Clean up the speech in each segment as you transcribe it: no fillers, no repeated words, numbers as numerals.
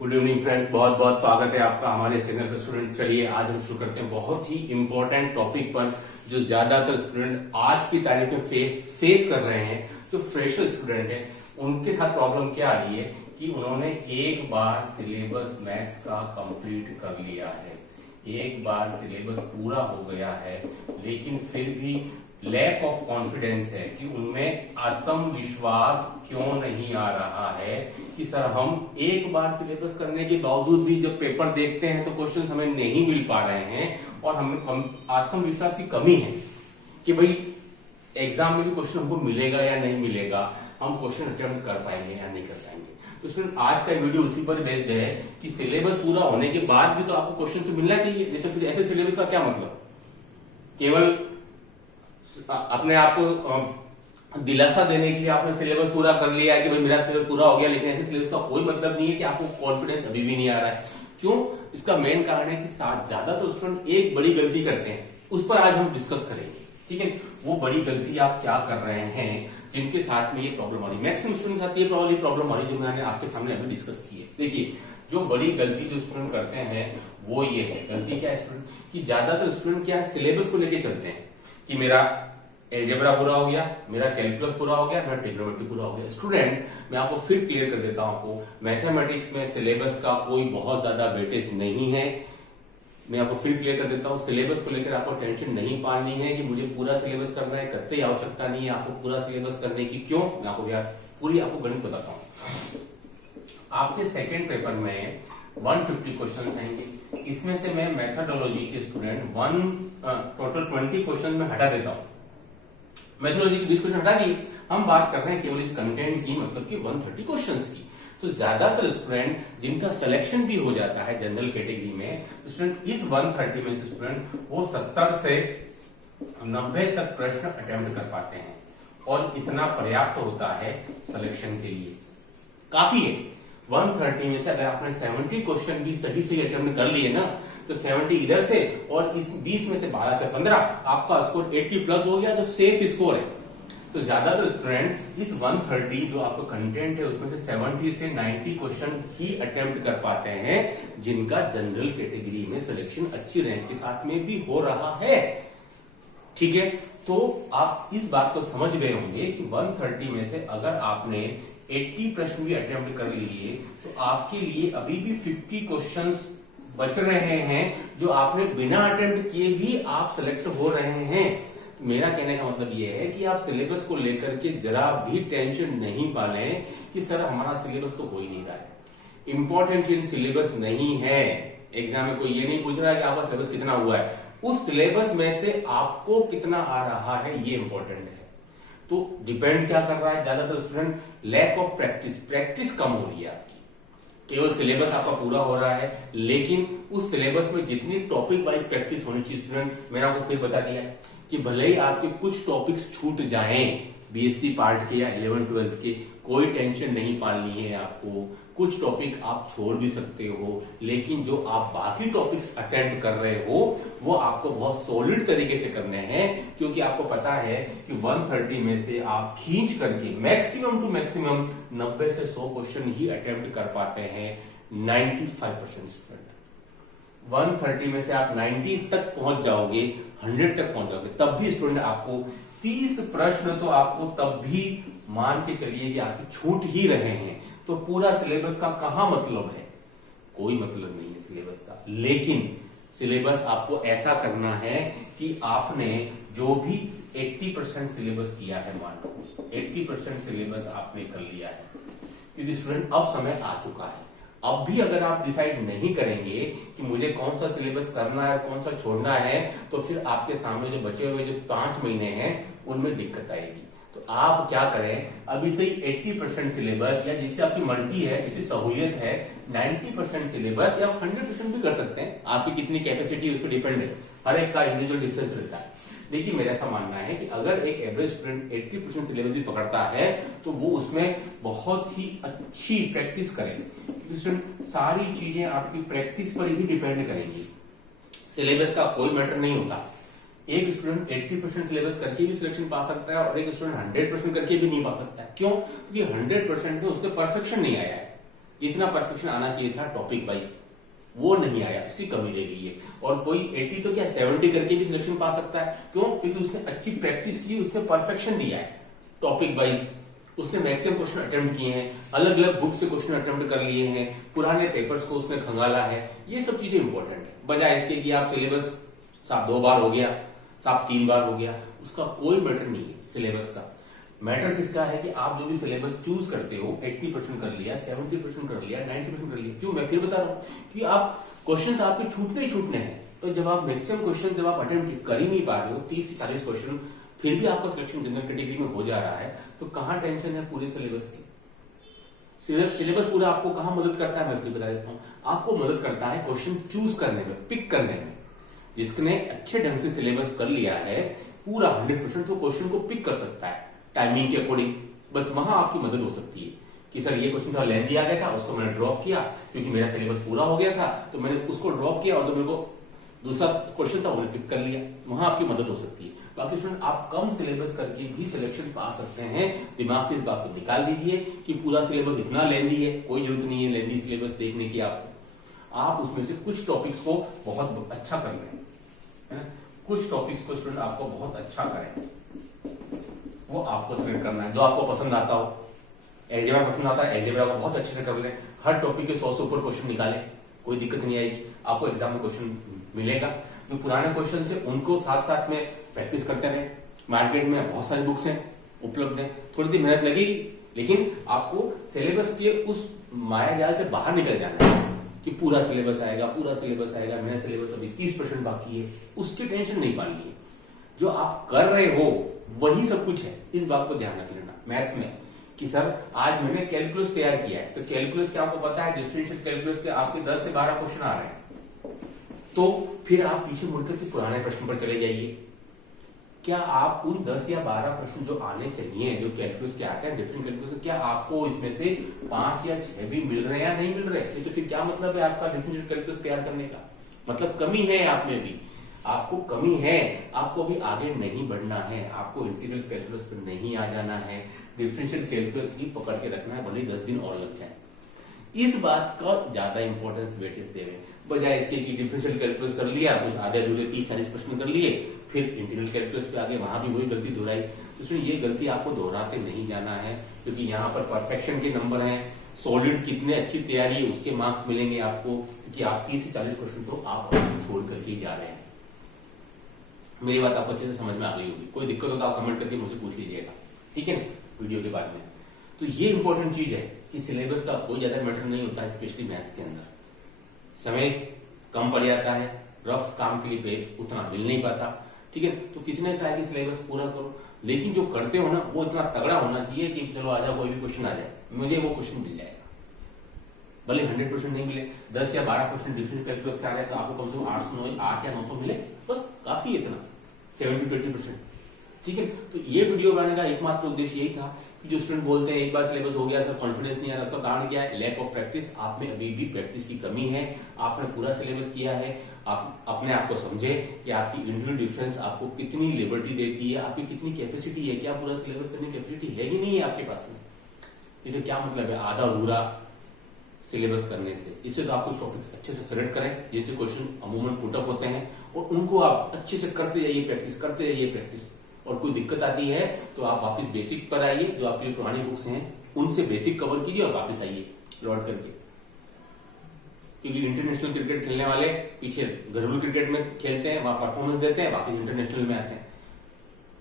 Good evening friends, बहुत बहुत स्वागत है आपका हमारे चैनल पर। स्टूडेंट चलिए आज हम शुरू करते हैं बहुत ही इंपॉर्टेंट टॉपिक पर जो ज्यादातर स्टूडेंट आज की तारीख में फेस कर रहे हैं। जो फ्रेशर स्टूडेंट है उनके साथ प्रॉब्लम क्या आ रही है कि उन्होंने एक बार सिलेबस मैथ्स का कंप्लीट कर लिया है, एक बार सिलेबस पूरा हो गया है, लेकिन फिर भी लैक ऑफ कॉन्फिडेंस है कि उनमें आत्मविश्वास क्यों नहीं आ रहा है कि सर हम एक बार सिलेबस करने के बावजूद भी जब पेपर देखते हैं तो क्वेश्चंस हमें नहीं मिल पा रहे हैं और हमें आत्मविश्वास की कमी है कि भाई एग्जाम में भी क्वेश्चन हमको मिलेगा या नहीं मिलेगा, हम क्वेश्चन अटेम्प्ट कर पाएंगे या नहीं कर पाएंगे। तो स्टूडेंट आज का वीडियो उसी पर बेस्ड है कि सिलेबस पूरा होने के बाद भी तो आपको क्वेश्चन तो मिलना चाहिए, नहीं तो फिर ऐसे सिलेबस का क्या मतलब। केवल अपने आप को दिलासा देने के लिए आपने सिलेबस पूरा कर लिया है कि भाई मेरा सिलेबस पूरा हो गया, लेकिन ऐसे सिलेबस का कोई मतलब नहीं है कि आपको कॉन्फिडेंस अभी भी नहीं आ रहा है। क्यों? इसका मेन कारण है कि ज्यादा तो स्टूडेंट एक बड़ी गलती करते हैं, उस पर आज हम डिस्कस करेंगे। ठीक है, वो बड़ी गलती आप क्या कर रहे हैं जिनके साथ में ये प्रॉब्लम आ रही है। मैक्सिमम स्टूडेंट के साथ ये प्रॉब्लम आ रही है जो मैंने आपके सामने अभी डिस्कस की है। देखिए, जो बड़ी गलती जो स्टूडेंट करते हैं वो ये है, गलती क्या है स्टूडेंट कि ज्यादातर स्टूडेंट क्या है सिलेबस को लेके चलते हैं कि मेरा एल्जेब्रा पूरा हो गया, मेरा कैलकुलस पूरा हो गया, मेरा ट्रिग्नोमेट्री पूरा हो गया। स्टूडेंट मैं आपको फिर क्लियर कर देता हूं, आपको मैथमेटिक्स में सिलेबस का कोई बहुत ज्यादा वेटेज नहीं है। मैं आपको फिर क्लियर कर देता हूं, सिलेबस को लेकर आपको टेंशन नहीं पालनी है कि मुझे पूरा सिलेबस करना है, करते ही आवश्यकता नहीं है आपको पूरा सिलेबस करने की। क्यों? मैं आपको पूरी आपको गणित बताता हूं। आपके सेकेंड पेपर में 150 क्वेश्चन आएंगे, इसमें से मैं मेथोडोलॉजी के स्टूडेंट टोटल 20 क्वेश्चन में हटा देता हूं। मेथोडोलॉजी के 20 क्वेश्चन हटा दिए, हम बात कर रहे हैं केवल इस कंटेंट की, मतलब कि 130 क्वेश्चंस की। तो ज्यादातर स्टूडेंट जिनका सिलेक्शन भी हो जाता है जनरल कैटेगरी में, स्टूडेंट इस 130 में से स्टूडेंट वो 70 से 90 तक प्रश्न अटेम्प्ट कर पाते हैं और इतना पर्याप्त होता है सिलेक्शन के लिए, काफी है। 130 में से अगर आपने 70 क्वेश्चन भी सही अटेम्प्ट कर लिए ना, तो 70 इधर से और इस 20 में से 12 से 15 आपका स्कोर 80 प्लस हो गया, तो सेफ स्कोर है। तो ज्यादातर स्टूडेंट इस 130 जो आपका कंटेंट है उसमें से 70 से 90 क्वेश्चन ही अटेम्प्ट कर पाते हैं जिनका जनरल कैटेगरी में सिलेक्शन अच्छी रैंक के साथ में भी हो रहा है। ठीक है, तो आप इस बात को समझ गए होंगे कि 130 में से अगर आपने 80 प्रश्न भी अटेम्प्ट कर लिए तो आपके लिए अभी भी 50 क्वेश्चंस बच रहे हैं जो आपने बिना अटेम्प्ट किए भी आप सिलेक्ट हो रहे हैं। मेरा कहने का मतलब यह है कि आप सिलेबस को लेकर के जरा भी टेंशन नहीं पालें कि सर हमारा सिलेबस तो हो ही नहीं रहा है। इंपॉर्टेंट चीज सिलेबस नहीं है। एग्जाम में कोई ये नहीं पूछ रहा है कि आपका सिलेबस कितना हुआ है, उस सिलेबस में से आपको कितना आ रहा है ये इंपॉर्टेंट है। तो डिपेंड क्या कर रहा है ज्यादातर स्टूडेंट, लैक ऑफ प्रैक्टिस कम हो रही है आपकी। केवल सिलेबस आपका पूरा हो रहा है, लेकिन उस सिलेबस में जितनी टॉपिक वाइज प्रैक्टिस होनी चाहिए स्टूडेंट, मैंने आपको फिर बता दिया है कि भले ही आपके कुछ टॉपिक्स छूट जाएं बीएससी पार्ट के या 11-12 के, कोई टेंशन नहीं पालनी है आपको। कुछ टॉपिक आप छोड़ भी सकते हो, लेकिन जो आप बाकी टॉपिक्स अटेम्प्ट कर रहे हो वो आपको बहुत सॉलिड तरीके से करने हैं, क्योंकि आपको पता है कि 130 में से आप खींच करके मैक्सिमम टू मैक्सिमम 90 से 100 क्वेश्चन ही अटेम्प्ट कर पाते हैं 95% स्टूडेंट। 130 में से आप 90 तक पहुंच जाओगे, 100 तक पहुंच जाओगे, तब भी स्टूडेंट आपको 30 प्रश्न तो आपको तब भी मान के चलिए कि आपकी छूट ही रहे हैं। तो पूरा सिलेबस का कहां मतलब है? कोई मतलब नहीं है सिलेबस का। लेकिन सिलेबस आपको ऐसा करना है कि आपने जो भी 80% सिलेबस किया है, मान लो 80% सिलेबस आपने कर लिया है, क्योंकि स्टूडेंट अब समय आ चुका है। अब भी अगर आप डिसाइड नहीं करेंगे कि मुझे कौन सा सिलेबस करना है कौन सा छोड़ना है, तो फिर आपके सामने जो बचे हुए जो 5 महीने हैं उनमें दिक्कत आएगी। तो आप क्या करें, अभी से 80% सिलेबस, या जिससे आपकी मर्जी है, जिससे सहूलियत है, 90% सिलेबस या 100% भी कर सकते हैं। आपकी कितनी कैपेसिटी उस पर डिपेंड है, हर एक का इंडिविजुअल डिफरेंस रहता है। लेकिन मेरा ऐसा मानना है कि अगर एक एवरेज स्टूडेंट 80% सिलेबस भी पकड़ता है तो वो उसमें बहुत ही अच्छी प्रैक्टिस करे। स्टूडेंट सारी चीजें आपकी प्रैक्टिस पर ही डिपेंड करेंगी, सिलेबस का कोई मैटर नहीं होता। एक स्टूडेंट 80% सिलेबस करके भी सिलेक्शन पा सकता है और एक स्टूडेंट 100% करके भी नहीं पा सकता है। क्यों? क्योंकि 100% में उसके परफेक्शन नहीं आया है। जितना परफेक्शन आना चाहिए था टॉपिक वाइज वो नहीं आया, उसकी कमी रह गई है। और कोई 80 तो क्या 70 करके भी सिलेक्शन पा सकता है। क्यों? क्योंकि उसने अच्छी प्रैक्टिस की, उसने परफेक्शन दिया है टॉपिक वाइज, उसने मैक्सिमम क्वेश्चन अटेम्प्ट किए हैं, अलग अलग बुक से क्वेश्चन अटेम्प्ट कर लिए हैं, पुराने पेपर्स को उसने खंगाला है। ये सब चीजें इंपॉर्टेंट है, बजाय इसके कि आप सिलेबस साहब 2 बार हो गया, साहब 3 बार हो गया, उसका कोई मैटर नहीं है। सिलेबस का मैटर किसका है कि आप जो भी सिलेबस चूज करते हो 80% कर लिया, 70% कर लिया, 90% कर लिया। क्यों? मैं फिर बता रहा हूं कि आप क्वेश्चन आपके छूटने ही छूटने हैं। तो जब आप मैक्सिमम क्वेश्चन जब आप अटेम्प्ट कर ही नहीं पा रहे हो, 30 से 40 क्वेश्चन, फिर भी आपका सिलेक्शन जनरल कैटेगरी में हो जा रहा है, तो कहां टेंशन है पूरे सिलेबस की? सिलेबस पूरा आपको कहां मदद करता है? मैं फिर बता देता हूं, आपको मदद करता है क्वेश्चन चूज करने में, पिक करने में। जिसने अच्छे ढंग से सिलेबस कर लिया है पूरा 100%, तो क्वेश्चन को पिक कर सकता है टाइमिंग के अकॉर्डिंग। बस वहां आपकी मदद हो सकती है कि सर ये क्वेश्चन थोड़ा लेंथी आ गया था, उसको मैंने ड्रॉप किया क्योंकि मेरा सिलेबस पूरा हो गया था, तो मैंने उसको ड्रॉप किया और तो मेरे को दूसरा क्वेश्चन था उन्हें पिक कर लिया। वहां आपकी मदद हो सकती है। बाकी स्टूडेंट आप कम सिलेबस करके भी सिलेक्शन पा सकते हैं। दिमाग से इस बात को निकाल दीजिए कि पूरा सिलेबस इतना लेंथी है, कोई जरूरत नहीं है लेंथी सिलेबस देखने की आपको। आप उसमें से कुछ टॉपिक्स को बहुत अच्छा कर लें, कुछ टॉपिक्स को स्टूडेंट आपको बहुत अच्छा करें, वो आपको सिलेक्ट करना है। जो आपको पसंद आता हो, एल्जेब्रा पसंद आता है, एल्जेब्रा को बहुत अच्छे से कर लें। हर टॉपिक के 100 से ऊपर क्वेश्चन निकालें, कोई दिक्कत नहीं आएगी, आपको एग्जाम में क्वेश्चन मिलेगा। जो पुराने क्वेश्चन से उनको साथ साथ में प्रैक्टिस करते रहे। मार्केट में बहुत सारी बुक्स हैं उपलब्ध है, थोड़ी सी मेहनत लगेगी, लेकिन आपको सिलेबस के उस माया जाल से बाहर निकल जाना है कि पूरा सिलेबस आएगा, पूरा सिलेबस आएगा, मेरा सिलेबस अभी 30% बाकी है, उसकी टेंशन नहीं पानी है। जो आप कर रहे हो वही सब कुछ है, इस बात को ध्यान रख लेना। मैथ्स में कि सर आज मैंने कैलकुलस तैयार किया है, तो कैलकुलस के आपको पता है डिफरेंशियल कैलकुलस के आपके 10 से 12 क्वेश्चन आ रहे हैं, तो फिर आप पीछे मुड़कर के पुराने प्रश्न पर चले जाइए। क्या आप उन 10 या 12 प्रश्न जो आने चाहिए, जो कैलकुलस के आते हैं डिफरेंट कैलकुलस, क्या आपको इसमें से 5 या 6 भी मिल रहे हैं या नहीं मिल रहे? तो फिर क्या मतलब है आपका डिफरेंशियल कैलकुलस तैयार करने का? मतलब कमी है आप में भी, आपको कमी है, आपको भी आगे नहीं बढ़ना है, आपको इंटीग्रल कैलकुलस पर नहीं आ जाना है, डिफरेंशियल कैलकुलस ही पकड़ के रखना है, भले 10 दिन और लग जाए। इस बात का ज्यादा इंपॉर्टेंस वेटेज देवे, बजाय इसके कि डिफरेंशियल कैलकुलस कर लिया, कुछ आधे अधूरे 30-40 प्रश्न कर लिए, फिर इंटीग्रल कैलकुलस पे आगे वहां भी वही गलती दोहराई। तो ये गलती आपको दोहराते नहीं जाना है, क्योंकि यहाँ पर परफेक्शन के नंबर हैं, सॉलिड कितने अच्छी तैयारी है उसके मार्क्स मिलेंगे आपको, क्योंकि आप 30 से 40 क्वेश्चन तो आप छोड़ करके जा रहे हैं। मेरी बात आपको अच्छे से समझ में आ गई होगी। कोई दिक्कत हो तो आप कमेंट करके मुझसे पूछ लीजिएगा, ठीक है, वीडियो के बाद में। तो ये इंपॉर्टेंट चीज है कि सिलेबस का कोई ज्यादा मैटर नहीं होता है, स्पेशली मैथ्स के अंदर। समय कम पड़ जाता है, रफ काम के लिए पेज उतना मिल नहीं पाता, ठीक है। तो किसी ने कहा कि सिलेबस पूरा करो, लेकिन जो करते हो ना वो इतना तगड़ा होना चाहिए कि चलो आ जाओ, कोई भी क्वेश्चन आ जाए मुझे वो क्वेश्चन मिल जाएगा। भले 100% नहीं मिले, 10 या 12 क्वेश्चन डिफरेंट कैलकुलस के आ रहे हैं, तो आपको कम से कम 8 या 9 तो मिले, बस काफी है इतना, 70-80%, ठीक है। तो ये वीडियो बनाने का एकमात्र उद्देश्य यही था कि जो स्टूडेंट बोलते हैं एक बार सिलेबस हो गया सर कॉन्फिडेंस नहीं आ रहा, उसका कारण क्या है? Lack of practice. आप में अभी भी प्रैक्टिस की कमी है, आपने पूरा सिलेबस किया है, आप अपने आप को समझे कि आपकी इंडिविजुअल डिफरेंस आपको कितनी लिबर्टी देती है, आपकी कितनी कैपेसिटी है, क्या पूरा सिलेबस करने की कैपेसिटी है कि नहीं है आपके पास में? इससे क्या मतलब है आधा अधूरा सिलेबस करने से? इससे तो आपको टॉपिक्स अच्छे से सेलेक्ट करें, जिससे क्वेश्चन अमूमन पुटअप होते हैं, और उनको आप अच्छे से करते जाइए प्रैक्टिस, करते जाइए प्रैक्टिस। और कोई दिक्कत आती है तो आप वापस बेसिक पर आइए, जो आपकी पुरानी बुक्स हैं उनसे बेसिक कवर कीजिए और वापस आइए लौट करके। क्योंकि इंटरनेशनल क्रिकेट खेलने वाले पीछे घरेलू क्रिकेट में खेलते हैं, वहां परफॉर्मेंस देते हैं, वापस इंटरनेशनल में आते हैं।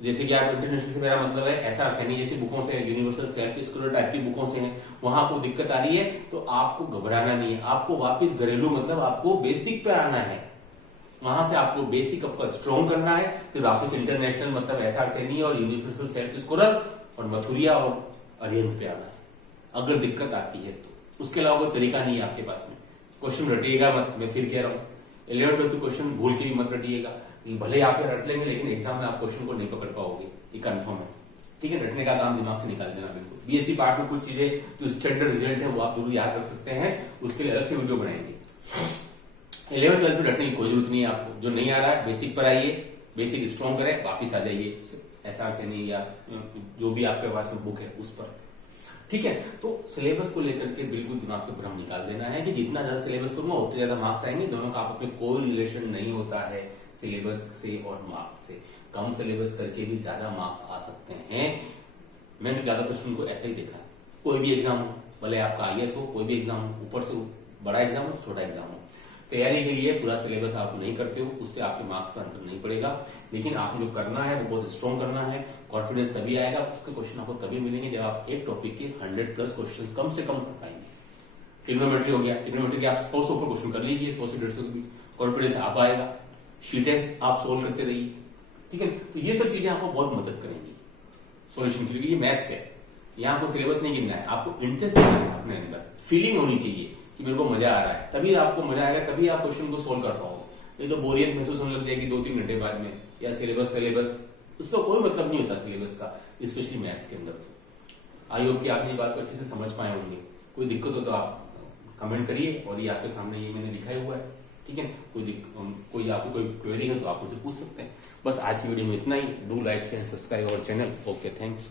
जैसे कि आप इंटरनेशनल से मेरा मतलब है ऐसा सैनी जैसी बुकों से, यूनिवर्सल सेल्फ स्कॉलर टाइप की बुकों से है, वहां आपको दिक्कत आ रही है तो आपको घबराना नहीं है, आपको वापस घरेलू मतलब आपको बेसिक पे आना है, वहां से आपको बेसिक आपको स्ट्रॉन्ग करना है, फिर वापस इंटरनेशनल मतलब एसआर सैनी और यूनिवर्सल सेल्फ स्कॉलर और मथुरिया और अरिहंत पे आना है, अगर दिक्कत आती है तो। उसके अलावा कोई तरीका नहीं है आपके पास में। क्वेश्चन रटिएगा मत, मैं फिर कह रहा हूँ 11th क्वेश्चन भूल के भी मत रटिएगा, भले आप रट लेंगे लेकिन एग्जाम में आप क्वेश्चन को नहीं पकड़ पाओगे, ये कंफर्म है, ठीक है। रटने का काम दिमाग से निकाल देना बिल्कुल। बीएससी पार्ट में कुछ चीजें जो स्टैंडर्ड रिजल्ट है वो आप जरूर याद रख सकते हैं, उसके लिए अलग से वीडियो बनाएंगे। 11th-12th में रटने की कोई जरूरत नहीं है आपको, जो नहीं आ रहा है बेसिक पर आइए, बेसिक स्ट्रॉन्ग करें, वापिस आ जाइए एसआर से नहीं या जो भी आपके पास में बुक है उस पर। ठीक है। तो सिलेबस को लेकर के बिल्कुल दिमाग से भ्रम निकाल देना है कि जितना ज्यादा सिलेबस करूंगा उतने ज्यादा मार्क्स आएंगे। दोनों का आपस में कोई रिलेशन नहीं होता है सिलेबस से और मार्क्स से। कम सिलेबस करके भी ज्यादा मार्क्स आ सकते हैं। मैंने ज्यादातर स्टूडेंट को ऐसा ही देखा। कोई भी एग्जाम हो, भले आपका आईएएस हो, कोई भी एग्जाम हो, ऊपर से बड़ा एग्जाम हो छोटा एग्जाम हो, तैयारी के लिए पूरा सिलेबस आप नहीं करते हो, उससे आपके मार्क्स का अंतर नहीं पड़ेगा। लेकिन आपको जो करना है वो बहुत स्ट्रॉन्ग करना है। कॉन्फिडेंस तभी आएगा, उसके क्वेश्चन आपको तभी मिलेंगे जब आप एक टॉपिक के 100+ क्वेश्चन कम से कम कर पाएंगे। ट्रिग्नोमेट्री हो गया, ट्रिग्नोमेट्री के आप 100 से ऊपर क्वेश्चन कर लीजिए, 100 से 150 भी कॉन्फिडेंस आप आएगा। शीटें आप सोल्व करते रहिए, ठीक है। तो ये सब चीजें आपको बहुत मदद करेंगी सॉल्यूशन के लिए। ये मैथ्स है, यहाँ आपको सिलेबस नहीं गिनना है, आपको इंटरेस्ट देना है अपने अंदर, फीलिंग होनी चाहिए कि मेरे को मजा आ रहा है, तभी आपको मजा आएगा, तभी आप क्वेश्चन को सोल्व कर पाओगे। ये तो बोरियत महसूस होने लग जाएगी 2-3 घंटे बाद में, या सिलेबस उसका कोई मतलब नहीं होता सिलेबस का, स्पेशली मैथ्स के अंदर। तो आई होप कि आपने ये बात को अच्छे से समझ पाए होंगे। कोई दिक्कत हो तो आप कमेंट करिए, और ये आपके सामने ये मैंने दिखाया हुआ है, ठीक है। कोई आपको कोई क्वेरी है तो आप मुझे पूछ सकते हैं। बस आज की वीडियो में इतना ही। Do like share subscribe our channel. Okay, thanks.